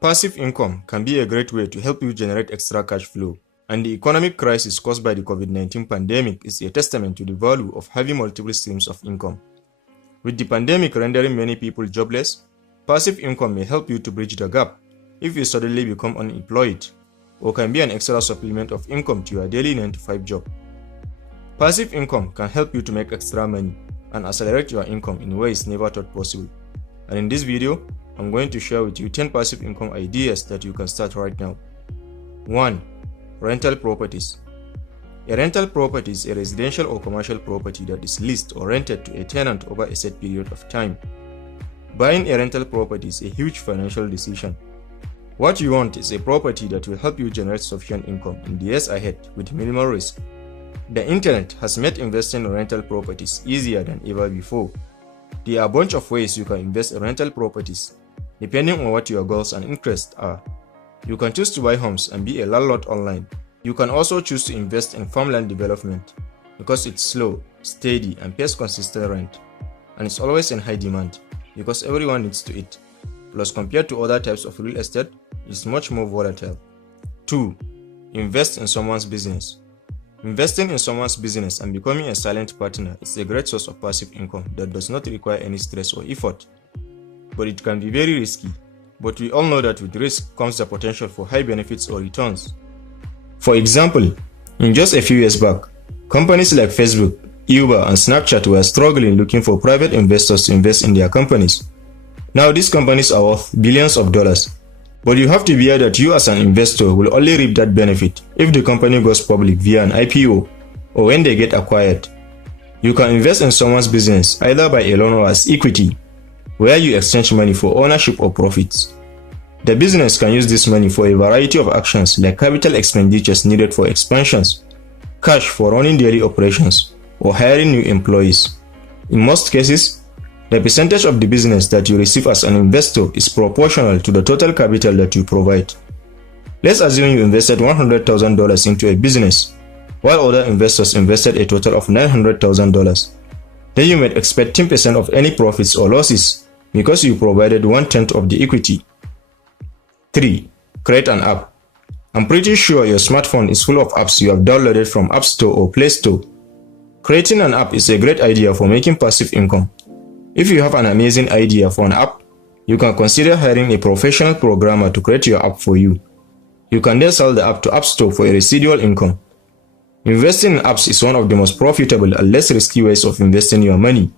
Passive income can be a great way to help you generate extra cash flow, and the economic crisis caused by the COVID-19 pandemic is a testament to the value of having multiple streams of income. With the pandemic rendering many people jobless, passive income may help you to bridge the gap if you suddenly become unemployed, or can be an extra supplement of income to your daily 9-to-5 job. Passive income can help you to make extra money and accelerate your income in ways never thought possible. And in this video, I'm going to share with you 10 passive income ideas that you can start right now. 1. Rental properties. A rental property is a residential or commercial property that is leased or rented to a tenant over a set period of time. Buying a rental property is a huge financial decision. What you want is a property that will help you generate sufficient income in the years ahead with minimal risk. The internet has made investing in rental properties easier than ever before. There are a bunch of ways you can invest in rental properties, depending on what your goals and interests are. You can choose to buy homes and be a landlord online. You can also choose to invest in farmland development because it's slow, steady, and pays consistent rent. And it's always in high demand because everyone needs to eat. Plus, compared to other types of real estate, it's much more volatile. 2. Invest in someone's business. Investing in someone's business and becoming a silent partner is a great source of passive income that does not require any stress or effort. But it can be very risky. But we all know that with risk comes the potential for high benefits or returns. For example, in just a few years back, companies like Facebook, Uber, and Snapchat were struggling looking for private investors to invest in their companies. Now these companies are worth billions of dollars. But you have to be aware that you as an investor will only reap that benefit if the company goes public via an IPO or when they get acquired. You can invest in someone's business either by a loan or as equity, where you exchange money for ownership or profits. The business can use this money for a variety of actions like capital expenditures needed for expansions, cash for running daily operations, or hiring new employees. In most cases, the percentage of the business that you receive as an investor is proportional to the total capital that you provide. Let's assume you invested $100,000 into a business, while other investors invested a total of $900,000. Then you might expect 10% of any profits or losses because you provided 1/10 of the equity. 3. Create an app. I'm pretty sure your smartphone is full of apps you have downloaded from App Store or Play Store. Creating an app is a great idea for making passive income. If you have an amazing idea for an app, you can consider hiring a professional programmer to create your app for you. You can then sell the app to App Store for a residual income. Investing in apps is one of the most profitable and less risky ways of investing your money.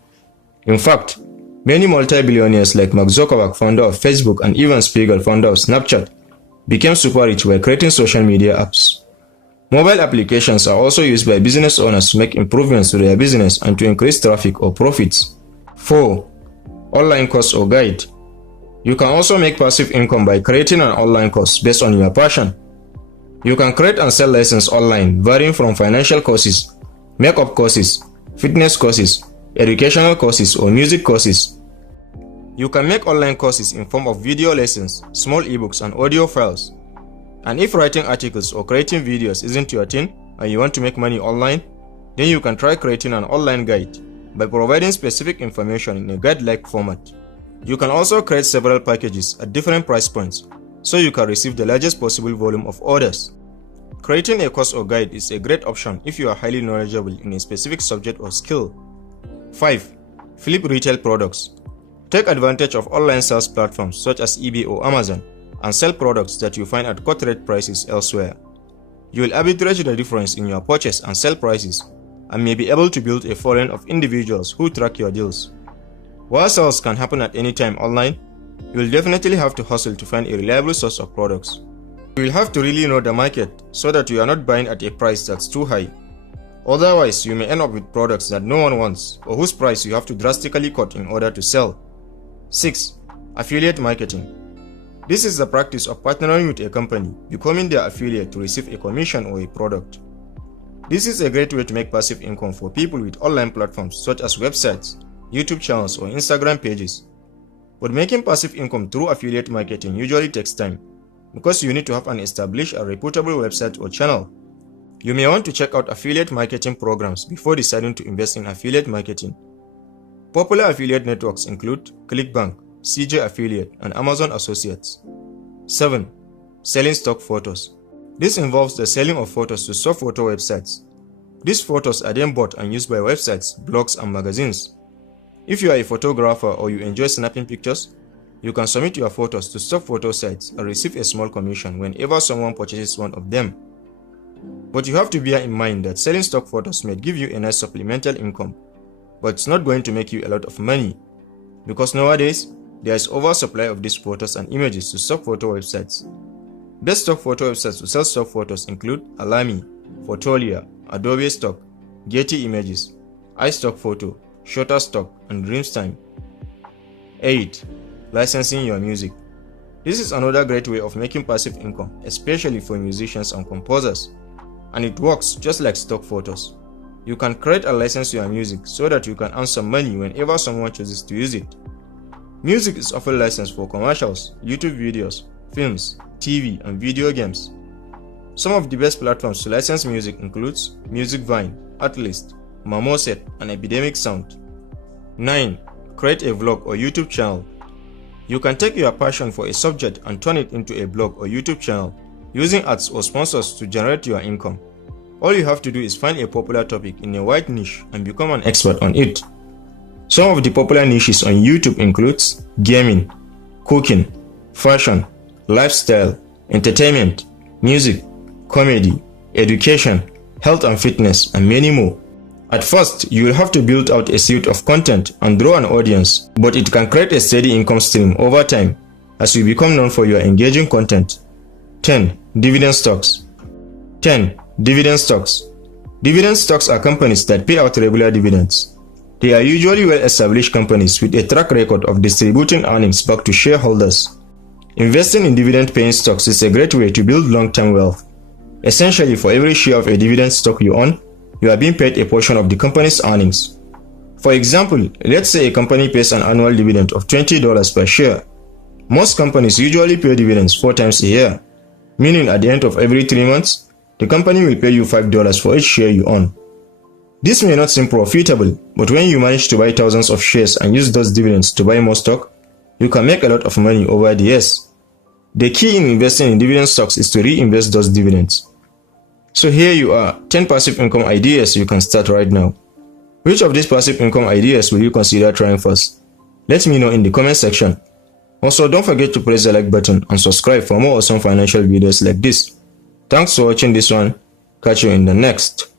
In fact, many multi-billionaires like Mark Zuckerberg, founder of Facebook, and Evan Spiegel, founder of Snapchat, became super rich by creating social media apps. Mobile applications are also used by business owners to make improvements to their business and to increase traffic or profits. 4. Online course or guide. You can also make passive income by creating an online course based on your passion. You can create and sell lessons online varying from financial courses, makeup courses, fitness courses, educational courses, or music courses. You can make online courses in form of video lessons, small ebooks, and audio files. And if writing articles or creating videos isn't your thing and you want to make money online, then you can try creating an online guide by providing specific information in a guide-like format. You can also create several packages at different price points so you can receive the largest possible volume of orders. Creating a course or guide is a great option if you are highly knowledgeable in a specific subject or skill. 5. Flip retail products. Take advantage of online sales platforms such as eBay or Amazon and sell products that you find at cut-rate prices elsewhere. You will arbitrage the difference in your purchase and sell prices and may be able to build a following of individuals who track your deals. While sales can happen at any time online, you will definitely have to hustle to find a reliable source of products. You will have to really know the market so that you are not buying at a price that's too high. Otherwise, you may end up with products that no one wants or whose price you have to drastically cut in order to sell. 6. Affiliate marketing. This is the practice of partnering with a company, becoming their affiliate to receive a commission or a product. This is a great way to make passive income for people with online platforms such as websites, YouTube channels, or Instagram pages. But making passive income through affiliate marketing usually takes time because you need to have an established and reputable website or channel. You may want to check out affiliate marketing programs before deciding to invest in affiliate marketing. Popular affiliate networks include ClickBank, CJ Affiliate, and Amazon Associates. 7. Selling stock photos. This involves the selling of photos to stock photo websites. These photos are then bought and used by websites, blogs, and magazines. If you are a photographer or you enjoy snapping pictures, you can submit your photos to stock photo sites and receive a small commission whenever someone purchases one of them. But you have to bear in mind that selling stock photos may give you a nice supplemental income, but it's not going to make you a lot of money, because nowadays, there is oversupply of these photos and images to stock photo websites. Best stock photo websites to sell stock photos include Alamy, Photolia, Adobe Stock, Getty Images, iStock Photo, Shutterstock, and Dreamtime. 8. Licensing your music. This is another great way of making passive income, especially for musicians and composers, and it works just like stock photos. You can create and license your music so that you can earn some money whenever someone chooses to use it. Music is often licensed for commercials, YouTube videos, films, TV, and video games. Some of the best platforms to license music includes Musicvine, Artlist, Marmoset, and Epidemic Sound. 9. Create a vlog or YouTube channel. You can take your passion for a subject and turn it into a blog or YouTube channel, using ads or sponsors to generate your income. All you have to do is find a popular topic in a wide niche and become an expert on it. Some of the popular niches on YouTube includes gaming, cooking, fashion, lifestyle, entertainment, music, comedy, education, health and fitness, and many more. At first, you will have to build out a suite of content and draw an audience, but it can create a steady income stream over time as you become known for your engaging content. 10. Dividend stocks. 10. Dividend stocks. Dividend stocks are companies that pay out regular dividends. They are usually well-established companies with a track record of distributing earnings back to shareholders. Investing in dividend-paying stocks is a great way to build long-term wealth. Essentially, for every share of a dividend stock you own, you are being paid a portion of the company's earnings. For example, let's say a company pays an annual dividend of $20 per share. Most companies usually pay dividends 4 times a year, meaning at the end of every 3 months, the company will pay you $5 for each share you own. This may not seem profitable, but when you manage to buy thousands of shares and use those dividends to buy more stock, you can make a lot of money over the years. The key in investing in dividend stocks is to reinvest those dividends. So here you are, 10 passive income ideas you can start right now. Which of these passive income ideas will you consider trying first? Let me know in the comment section. Also, don't forget to press the like button and subscribe for more awesome financial videos like this. Thanks for watching this one. Catch you in the next.